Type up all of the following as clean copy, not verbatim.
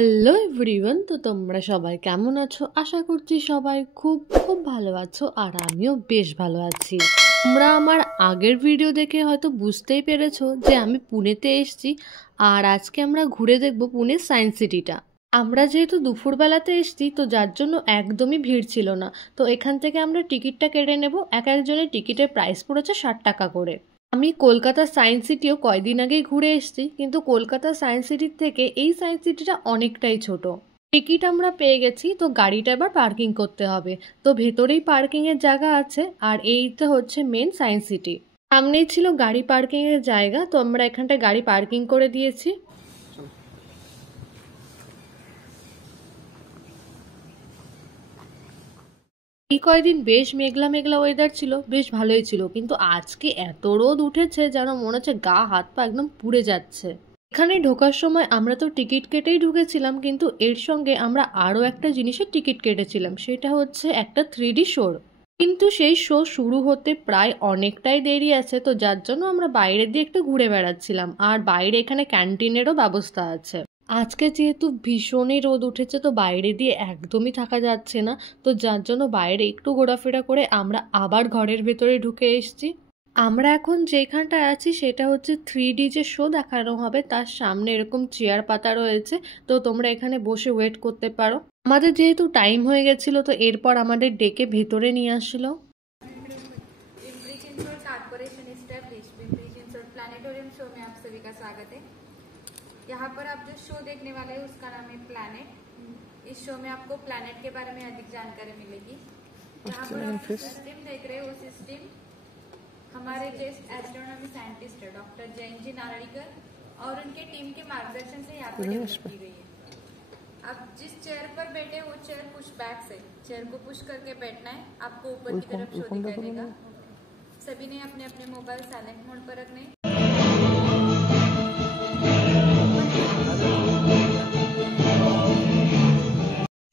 Hello everyone, তো তোমরা সবাই কেমন আছো? আশা করছি সবাই খুব খুব ভালো আছো, আর আমিও বেশ ভালো আছি। তোমরা আমার আগের ভিডিও দেখে হয়তো বুঝতেই পেরেছো যে আমি পুনেতে এসেছি, আর আজকে আমরা ঘুরে দেখব পুনের সায়েন্স সিটিটা। আমরা যেহেতু দুপুরবেলাতে এসেছি, তো যার জন্য একদমই ভিড় ছিল না। তো এখান থেকে আমরা টিকিটটা কেটে নেব। এক একজনের টিকিটের প্রাইস পড়েছে 60 টাকা করে। আমি কলকাতা সায়েন্স সিটিও কয়দিন আগেই ঘুরে এসেছি, কিন্তু কলকাতা সায়েন্স সিটির থেকে এই সায়েন্স সিটিটা অনেকটাই ছোট। টিকিট আমরা পেয়ে গেছি, তো গাড়িটা এবার পার্কিং করতে হবে। তো ভেতরেই পার্কিংয়ের জায়গা আছে, আর এইটা হচ্ছে মেন সায়েন্স সিটি। সামনেই ছিল গাড়ি পার্কিংয়ের জায়গা, তো আমরা এখানটায় গাড়ি পার্কিং করে দিয়েছি। এই কয়দিন বেশ মেঘলা মেঘলা ওয়েদার ছিল, বেশ ভালোই ছিল, কিন্তু আজকে এত রোদ উঠেছে যেন মনে হচ্ছে গা হাত পা একদম পুড়ে যাচ্ছে। এখানে ঢোকার সময় আমরা তো টিকিট কেটেই ঢুকেছিলাম, কিন্তু এর সঙ্গে আমরা আরও একটা জিনিসের টিকিট কেটেছিলাম, সেটা হচ্ছে একটা 3D শোর। কিন্তু সেই শো শুরু হতে প্রায় অনেকটাই দেরি আছে, তো যার জন্য আমরা বাইরে দিয়ে একটু ঘুরে বেড়াচ্ছিলাম, আর বাইরে এখানে ক্যান্টিনেরও ব্যবস্থা আছে। আজকে যেহেতু ভীষণই রোদ উঠেছে, তো বাইরে দিয়ে একদমই থাকা যাচ্ছে না, তো যার জন্য বাইরে একটু ঘোরাফেরা করে আমরা আবার ঘরের ভেতরে ঢুকে এসেছি। আমরা এখন যেখানটায় আছি সেটা হচ্ছে 3D যে শো দেখানো হবে তার সামনে এরকম চেয়ার পাতা রয়েছে, তো তোমরা এখানে বসে ওয়েট করতে পারো। আমাদের যেহেতু টাইম হয়ে গেছিল, তো এরপর আমাদের ডেকে ভেতরে নিয়ে আসলো। Pimpri Chinchwad corporation establish Pimpri Chinchwad planetarium show में आप सभी का स्वागत है। यहाँ पर आप जो शो देखने वाले हैं उसका नाम है प्लैनेट। इस शो में आपको प्लैनेट के बारे में अधिक जानकारी मिलेगी। यहाँ पर आप सिस्टम देख रहे हैं वो सिस्टम हमारे गेस्ट एस्ट्रोनॉमी साइंटिस्ट है डॉक्टर जैन जी नारायणकर और उनके टीम के मार्गदर्शन से यहाँ पर डेवलप की गई है। आप जिस चेयर पर बैठे वो चेयर पुश बैक से चेयर को पुश करके बैठना है, आपको ऊपर की तरफ शो दिखाई देगा। सभी ने अपने अपने मोबाइल साइलेंट मोड पर रखने।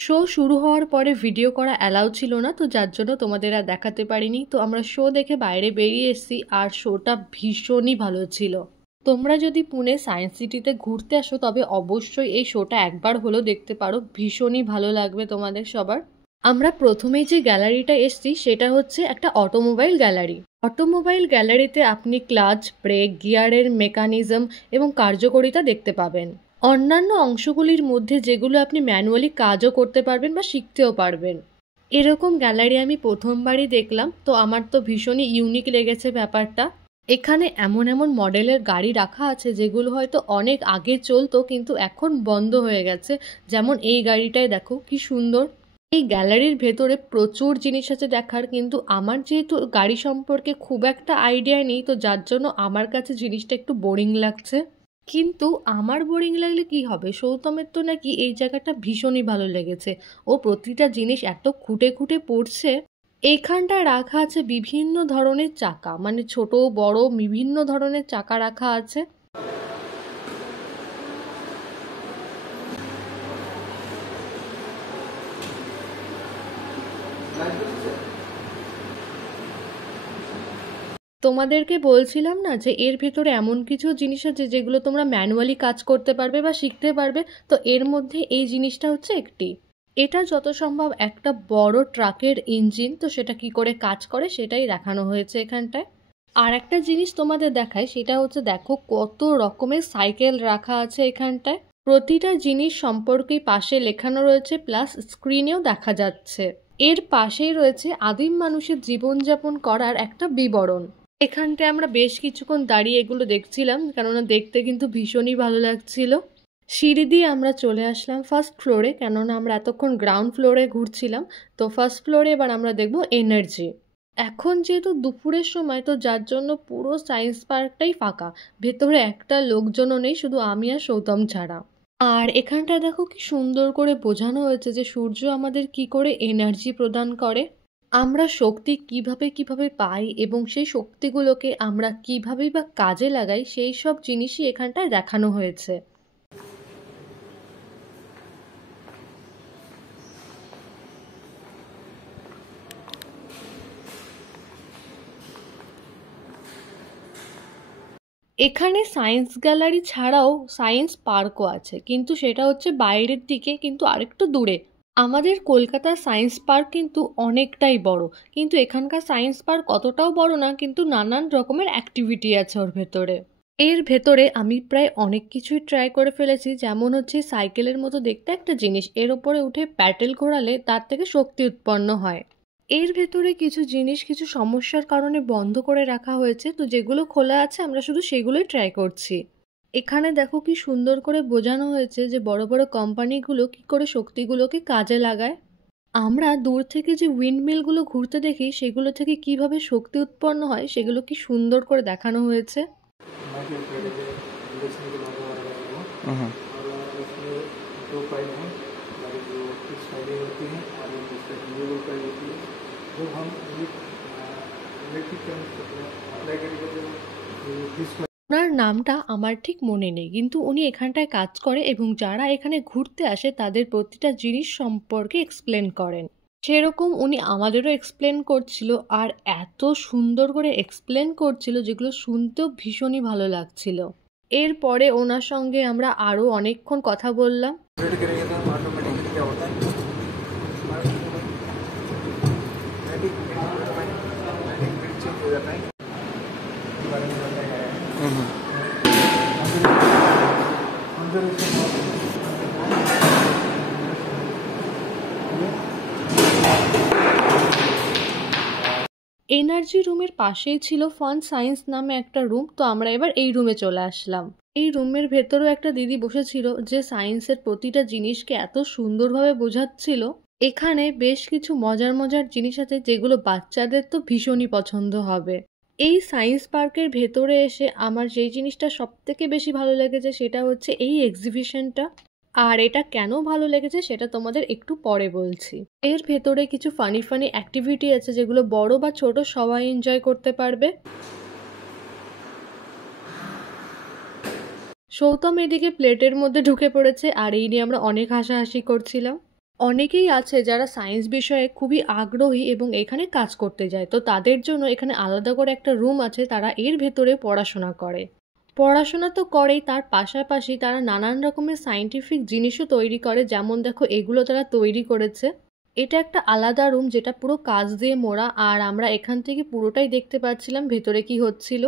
শো শুরু হওয়ার পরে ভিডিও করা অ্যালাউ ছিল না, তো যার জন্য তোমাদের আর দেখাতে পারিনি। তো আমরা শো দেখে বাইরে বেরিয়ে এসেছি, আর শোটা ভীষণই ভালো ছিল। তোমরা যদি পুনে সায়েন্স সিটিতে ঘুরতে আসো তবে অবশ্যই এই শোটা একবার হলেও দেখতে পারো, ভীষণই ভালো লাগবে তোমাদের সবার। আমরা প্রথমেই যে গ্যালারিটা এসেছি সেটা হচ্ছে একটা অটোমোবাইল গ্যালারি। অটোমোবাইল গ্যালারিতে আপনি ক্লাচ, ব্রেক, গিয়ারের মেকানিজম এবং কার্যকারিতা দেখতে পাবেন। অন্যান্য অংশগুলির মধ্যে যেগুলো আপনি ম্যানুয়ালি কাজও করতে পারবেন বা শিখতেও পারবেন। এরকম গ্যালারি আমি প্রথমবারই দেখলাম, তো আমার তো ভীষণই ইউনিক লেগেছে ব্যাপারটা। এখানে এমন এমন মডেলের গাড়ি রাখা আছে যেগুলো হয়তো অনেক আগে চলতো কিন্তু এখন বন্ধ হয়ে গেছে। যেমন এই গাড়িটাই দেখো কি সুন্দর। এই গ্যালারির ভেতরে প্রচুর জিনিস আছে দেখার, কিন্তু আমার যেহেতু গাড়ি সম্পর্কে খুব একটা আইডিয়া নেই, তো যার জন্য আমার কাছে জিনিসটা একটু বোরিং লাগছে। কিন্তু আমার বোরিং লাগলে কি হবে, সৌতমের তো নাকি এই জায়গাটা ভীষণই ভালো লেগেছে। ও প্রতিটা জিনিস এত খুঁটে খুঁটে পড়ছে। এইখানটায় রাখা আছে বিভিন্ন ধরনের চাকা, মানে ছোট বড় বিভিন্ন ধরনের চাকা রাখা আছে। তোমাদেরকে বলছিলাম না যে এর ভেতরে এমন কিছু জিনিস আছে যেগুলো তোমরা ম্যানুয়ালি কাজ করতে পারবে বা শিখতে পারবে, তো এর মধ্যে এই জিনিসটা হচ্ছে একটি। এটা যত সম্ভব একটা বড় ট্রাকের ইঞ্জিন, তো সেটা কি করে কাজ করে সেটাই দেখানো হয়েছে এখানটায়। আর একটা জিনিস তোমাদের দেখায়, সেটা হচ্ছে দেখো কত রকমের সাইকেল রাখা আছে এখানটায়। প্রতিটা জিনিস সম্পর্কে পাশে লেখানো রয়েছে, প্লাস স্ক্রিনেও দেখা যাচ্ছে। এর পাশেই রয়েছে আদিম মানুষের জীবনযাপন করার একটা বিবরণ। এখানটায় আমরা বেশ কিছুক্ষণ দাঁড়িয়ে এগুলো দেখছিলাম, কেননা দেখতে কিন্তু ভীষণই ভালো লাগছিল। সিঁড়ি দিয়ে আমরা চলে আসলাম ফার্স্ট ফ্লোরে, কেননা আমরা এতক্ষণ গ্রাউন্ড ফ্লোরে ঘুরছিলাম। তো ফার্স্ট ফ্লোরে এবার আমরা দেখব এনার্জি। এখন যেহেতু দুপুরের সময়, তো যার জন্য পুরো সায়েন্স পার্কটাই ফাঁকা। ভেতরে একটা লোকজনও নেই, শুধু আমি আর সৌতম ছাড়া। আর এখানটা দেখো কি সুন্দর করে বোঝানো হয়েছে যে সূর্য আমাদের কি করে এনার্জি প্রদান করে, আমরা শক্তি কিভাবে কিভাবে পাই এবং সেই শক্তিগুলোকে আমরা কিভাবেই বা কাজে লাগাই, সেই সব জিনিসই এখানটায় দেখানো হয়েছে। এখানে সায়েন্স গ্যালারি ছাড়াও সায়েন্স পার্কও আছে, কিন্তু সেটা হচ্ছে বাইরের দিকে, কিন্তু আরেকটু দূরে। আমাদের কলকাতার সায়েন্স পার্ক কিন্তু অনেকটাই বড়, কিন্তু এখানকার সায়েন্স পার্ক অতটাও বড় না, কিন্তু নানান রকমের অ্যাক্টিভিটি আছে ওর ভেতরে। এর ভেতরে আমি প্রায় অনেক কিছুই ট্রাই করে ফেলেছি, যেমন হচ্ছে সাইকেলের মতো দেখতে একটা জিনিস, এর ওপরে উঠে প্যাডেল ঘোরালে তার থেকে শক্তি উৎপন্ন হয়। এর ভেতরে কিছু জিনিস কিছু সমস্যার কারণে বন্ধ করে রাখা হয়েছে, তো যেগুলো খোলা আছে আমরা শুধু সেগুলোই ট্রাই করছি। এখানে দেখো কি সুন্দর করে বোঝানো হয়েছে যে বড় বড় কোম্পানিগুলো কি করে শক্তিগুলোকে কাজে লাগায়। আমরা দূর থেকে যে উইন্ডমিলগুলো ঘুরতে দেখি সেগুলো থেকে কিভাবে শক্তি উৎপন্ন হয় সেগুলো কি সুন্দর করে দেখানো হয়েছে। ওনার নামটা আমার ঠিক মনে নেই, কিন্তু উনি এখানটায় কাজ করে এবং যারা এখানে ঘুরতে আসে তাদের প্রতিটা জিনিস সম্পর্কে এক্সপ্লেন করেন। সেরকম উনি আমাদেরও এক্সপ্লেন করছিল, আর এত সুন্দর করে এক্সপ্লেন করছিল যেগুলো শুনতেও ভীষণই ভালো লাগছিল। এরপরে ওনার সঙ্গে আমরা আরও অনেকক্ষণ কথা বললাম। এনার্জি রুমের পাশেই ছিল ফান সায়েন্স নামে একটা রুম, তো আমরা এবার এই রুমে চলে আসলাম। এই রুমের ভেতরেও একটা দিদি বসেছিল যে সায়েন্সের প্রতিটা জিনিসকে এত সুন্দরভাবে বোঝাচ্ছিল। এখানে বেশ কিছু মজার মজার জিনিস আছে যেগুলো বাচ্চাদের তো ভীষণই পছন্দ হবে। এই সায়েন্স পার্কের ভেতরে এসে আমার যেই জিনিসটা সব থেকে বেশি ভালো লেগেছে সেটা হচ্ছে এই এক্সিবিশনটা। আর এটা কেন ভালো লেগেছে সেটা তোমাদের একটু পরে বলছি। এর ভেতরে কিছু ফানি ফানি অ্যাক্টিভিটি আছে যেগুলো বড় বা ছোট সবাই এনজয় করতে পারবে। সৌতম এদিকে প্লেটের মধ্যে ঢুকে পড়েছে, আর এই নিয়ে আমরা অনেক হাসাহাসি করছিলাম। অনেকেই আছে যারা সায়েন্স বিষয়ে খুবই আগ্রহী এবং এখানে কাজ করতে যায়, তো তাদের জন্য এখানে আলাদা করে একটা রুম আছে, তারা এর ভেতরে পড়াশোনা করে। পড়াশোনা তো করেই, তার পাশাপাশি তারা নানান রকমের সায়েন্টিফিক জিনিসও তৈরি করে, যেমন দেখো এগুলো তারা তৈরি করেছে। এটা একটা আলাদা রুম যেটা পুরো কাঁচ দিয়ে মোড়া, আর আমরা এখান থেকে পুরোটাই দেখতে পাচ্ছিলাম ভেতরে কি হচ্ছিল।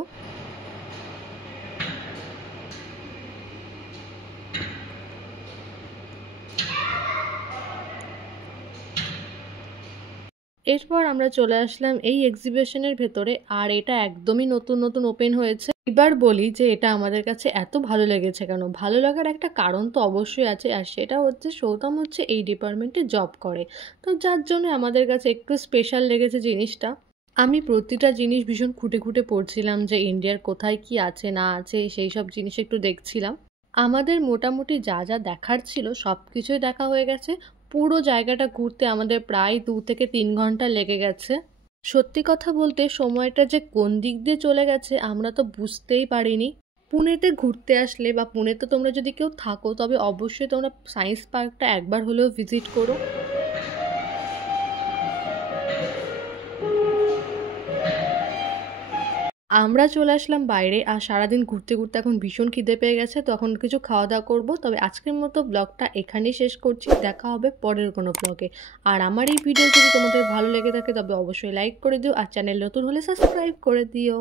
এরপর আমরা চলে আসলাম এই এক্সিবিশনের ভেতরে, আর এটা একদমই নতুন নতুন ওপেন হয়েছে। এবার বলি যে এটা আমাদের কাছে এত ভালো লেগেছে কেন। ভালো লাগার একটা কারণ তো অবশ্যই আছে, আর সেটা হচ্ছে সৌতম হচ্ছে এই ডিপার্টমেন্টে জব করে, তো যার জন্য আমাদের কাছে একটু স্পেশাল লেগেছে জিনিসটা। আমি প্রতিটা জিনিস ভীষণ খুঁটে খুঁটে পড়ছিলাম যে ইন্ডিয়ার কোথায় কি আছে না আছে, সেই সব জিনিস একটু দেখছিলাম। আমাদের মোটামুটি যা যা দেখার ছিল সব কিছুই দেখা হয়ে গেছে। পুরো জায়গাটা ঘুরতে আমাদের প্রায় 2 থেকে 3 ঘন্টা লেগে গেছে। সত্যি কথা বলতে সময়টা যে কোন দিক দিয়ে চলে গেছে আমরা তো বুঝতেই পারিনি। পুনেতে ঘুরতে আসলে বা পুনেতে তোমরা যদি কেউ থাকো তবে অবশ্যই তোমরা সায়েন্স পার্কটা একবার হলেও ভিজিট করো। আমরা চলে আসলাম বাইরে, আর সারাদিন ঘুরতে ঘুরতে এখন ভীষণ খিদে পেয়ে গেছে, তো এখন কিছু খাওয়া দাওয়া করবো। তবে আজকের মতো ব্লগটা এখানেই শেষ করছি, দেখা হবে পরের কোনো ব্লগে। আর আমার এই ভিডিও যদি তোমাদের ভালো লেগে থাকে তবে অবশ্যই লাইক করে দিও, আর চ্যানেল নতুন হলে সাবস্ক্রাইব করে দিও।